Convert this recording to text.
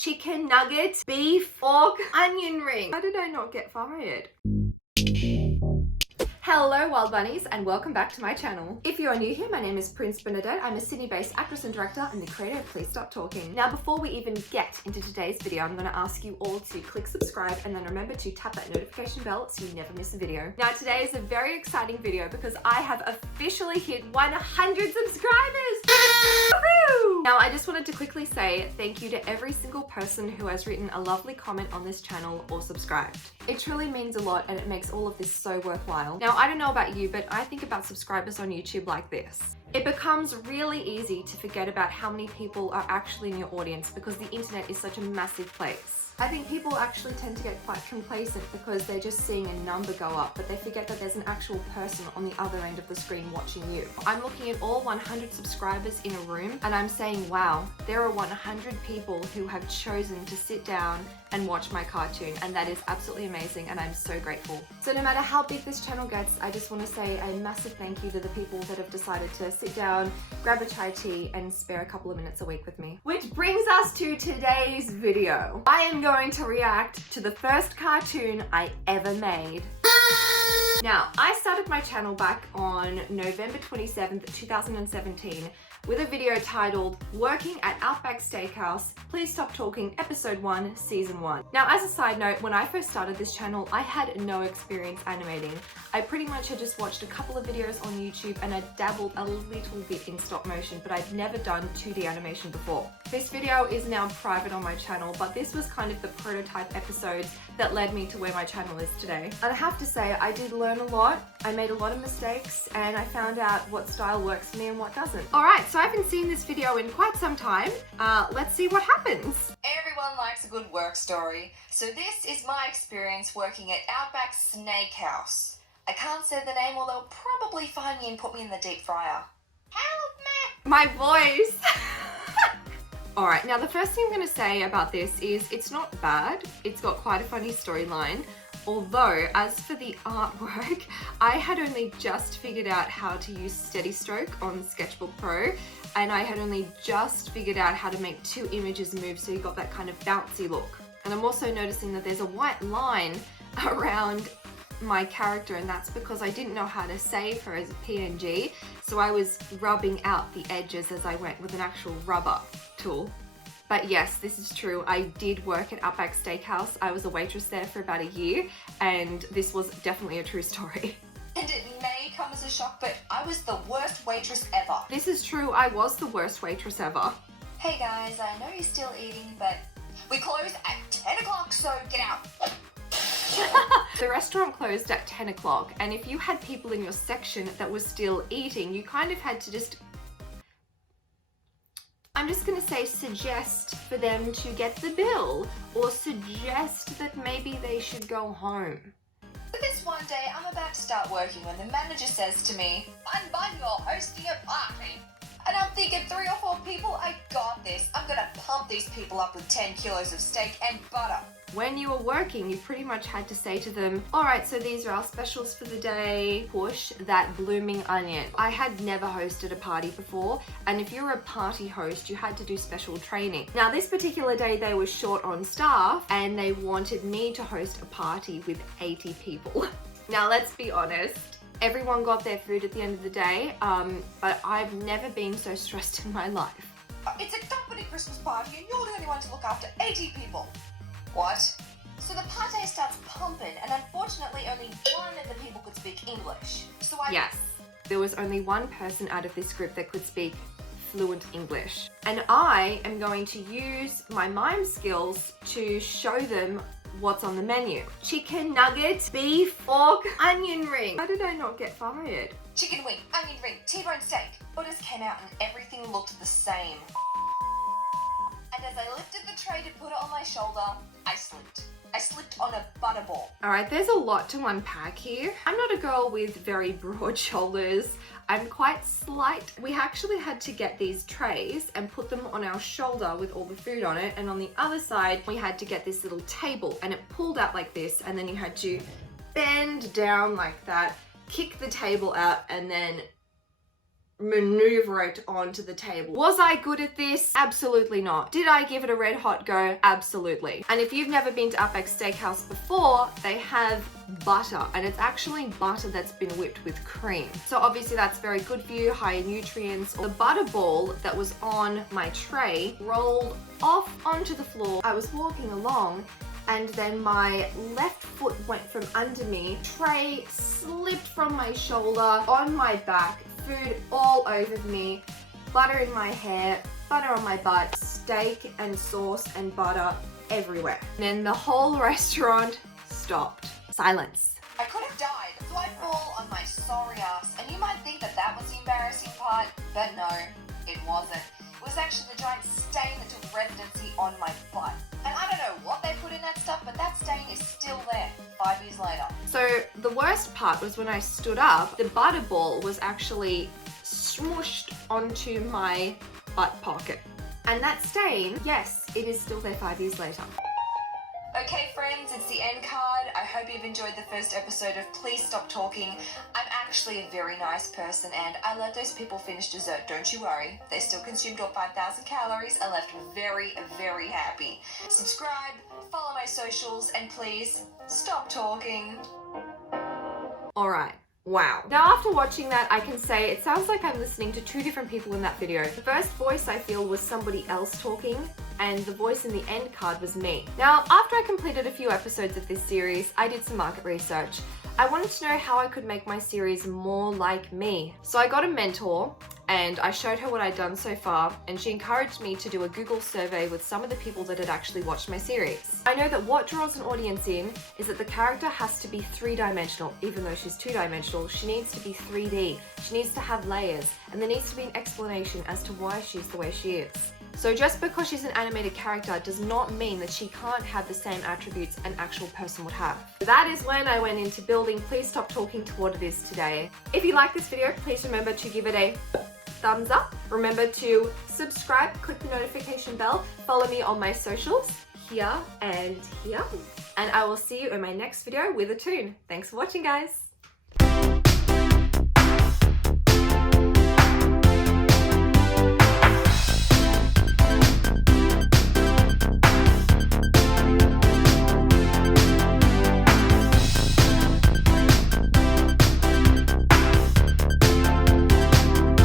chicken nugget, beef, pork, onion ring. How did I not get fired? Hello Wild Bunnies and welcome back to my channel. If you are new here, my name is Prince Bernadette. I'm a Sydney-based actress and director and the creator of Please Stop Talking. Now before we even get into today's video, I'm going to ask you all to click subscribe and then remember to tap that notification bell so you never miss a video. Now today is a very exciting video because I have officially hit 100 subscribers! Woohoo! Now I just wanted to quickly say thank you to every single person who has written a lovely comment on this channel or subscribed. It truly means a lot and it makes all of this so worthwhile. Now I don't know about you, but I think about subscribers on YouTube like this. It becomes really easy to forget about how many people are actually in your audience because the internet is such a massive place. I think people actually tend to get quite complacent because they're just seeing a number go up, but they forget that there's an actual person on the other end of the screen watching you. I'm looking at all 100 subscribers in a room and I'm saying, wow, there are 100 people who have chosen to sit down and watch my cartoon, and that is absolutely amazing and I'm so grateful. So no matter how big this channel gets, I just want to say a massive thank you to the people that have decided to sit down, grab a chai tea and spare a couple of minutes a week with me. Which brings us to today's video. I am going to react to the first cartoon I ever made. Now, I started my channel back on November 27th, 2017 with a video titled Working at Outback Steakhouse, Please Stop Talking Episode 1, Season 1. Now, as a side note, when I first started this channel, I had no experience animating. I pretty much had just watched a couple of videos on YouTube and I dabbled a little bit in stop motion, but I'd never done 2D animation before. This video is now private on my channel, but this was kind of the prototype episode that led me to where my channel is today. And I have to say, I did learn a lot, I made a lot of mistakes, and I found out what style works for me and what doesn't. Alright, so I haven't seen this video in quite some time. Let's see what happens. Everyone likes a good work story, so this is my experience working at Outback Snakehouse. I can't say the name or they'll probably find me and put me in the deep fryer. Help me! My voice! Alright, now the first thing I'm going to say about this is it's not bad. It's got quite a funny storyline. Although, as for the artwork, I had only just figured out how to use Steady Stroke on Sketchbook Pro, and I had only just figured out how to make two images move so you got that kind of bouncy look. And I'm also noticing that there's a white line around my character, and that's because I didn't know how to save her as a PNG, so I was rubbing out the edges as I went with an actual rubber tool. But yes, this is true. I did work at Outback Steakhouse. I was a waitress there for about a year, and this was definitely a true story. And it may come as a shock, but I was the worst waitress ever. This is true. I was the worst waitress ever. Hey guys, I know you're still eating, but we close at 10 o'clock, so get out. The restaurant closed at 10 o'clock, and if you had people in your section that were still eating, you kind of had to just... I'm just going to say suggest for them to get the bill, or suggest that maybe they should go home. But this one day, I'm about to start working when the manager says to me, Bun, you're hosting a party. And I'm thinking 3 or 4 people, I got this. I'm going to pump these people up with 10 kilos of steak and butter. When you were working, you pretty much had to say to them, alright, so these are our specials for the day, push that blooming onion. I had never hosted a party before, and if you're a party host, you had to do special training. Now this particular day they were short on staff, and they wanted me to host a party with 80 people. Now let's be honest, everyone got their food at the end of the day, but I've never been so stressed in my life. It's a company Christmas party and you're the only one to look after 80 people. What? So the party starts pumping, and unfortunately only one of the people could speak English. So Yes, there was only one person out of this group that could speak fluent English. And I am going to use my mime skills to show them what's on the menu. Chicken nugget, beef, pork, onion ring. How did I not get fired? Chicken wing, onion ring, T-bone steak. Orders came out and everything looked the same. And as I lifted the tray to put it on my shoulder, I slipped. I slipped on a butterball. Alright, there's a lot to unpack here. I'm not a girl with very broad shoulders. I'm quite slight. We actually had to get these trays and put them on our shoulder with all the food on it, and on the other side we had to get this little table, and it pulled out like this, and then you had to bend down like that, kick the table out, and then maneuver it onto the table. Was I good at this? Absolutely not. Did I give it a red hot go? Absolutely. And if you've never been to Outback Steakhouse before, they have butter, and it's actually butter that's been whipped with cream. So obviously that's very good for you, high in nutrients. The butter ball that was on my tray rolled off onto the floor. I was walking along and then my left foot went from under me, tray slipped from my shoulder, on my back, food all over me, butter in my hair, butter on my butt, steak and sauce and butter everywhere. And then the whole restaurant stopped. Silence. I could have died, so I fall on my sorry ass, and you might think that that was the embarrassing part, but no, it wasn't. It was actually the giant stain that took residency on my butt. And I don't know what they put in that stuff, but that stain is still there 5 years later. So the worst part was when I stood up, the butter ball was actually smooshed onto my butt pocket. And that stain, yes, it is still there 5 years later. Okay friends, it's the end card. I hope you've enjoyed the first episode of Please Stop Talking. I'm actually a very nice person and I let those people finish dessert, don't you worry. They still consumed all 5,000 calories and left very, very happy. Subscribe, follow my socials, and please stop talking. Alright. Wow. Now after watching that, I can say it sounds like I'm listening to two different people in that video. The first voice I feel was somebody else talking, and the voice in the end card was me. Now, after I completed a few episodes of this series, I did some market research. I wanted to know how I could make my series more like me. So I got a mentor, and I showed her what I'd done so far, and she encouraged me to do a Google survey with some of the people that had actually watched my series. I know that what draws an audience in is that the character has to be three-dimensional. Even though she's two-dimensional, she needs to be 3D. She needs to have layers, and there needs to be an explanation as to why she's the way she is. So just because she's an animated character does not mean that she can't have the same attributes an actual person would have. That is when I went into building Please Stop Talking to what it is today. If you like this video, please remember to give it a thumbs up. Remember to subscribe, click the notification bell, follow me on my socials here and here. And I will see you in my next video with a tune. Thanks for watching, guys.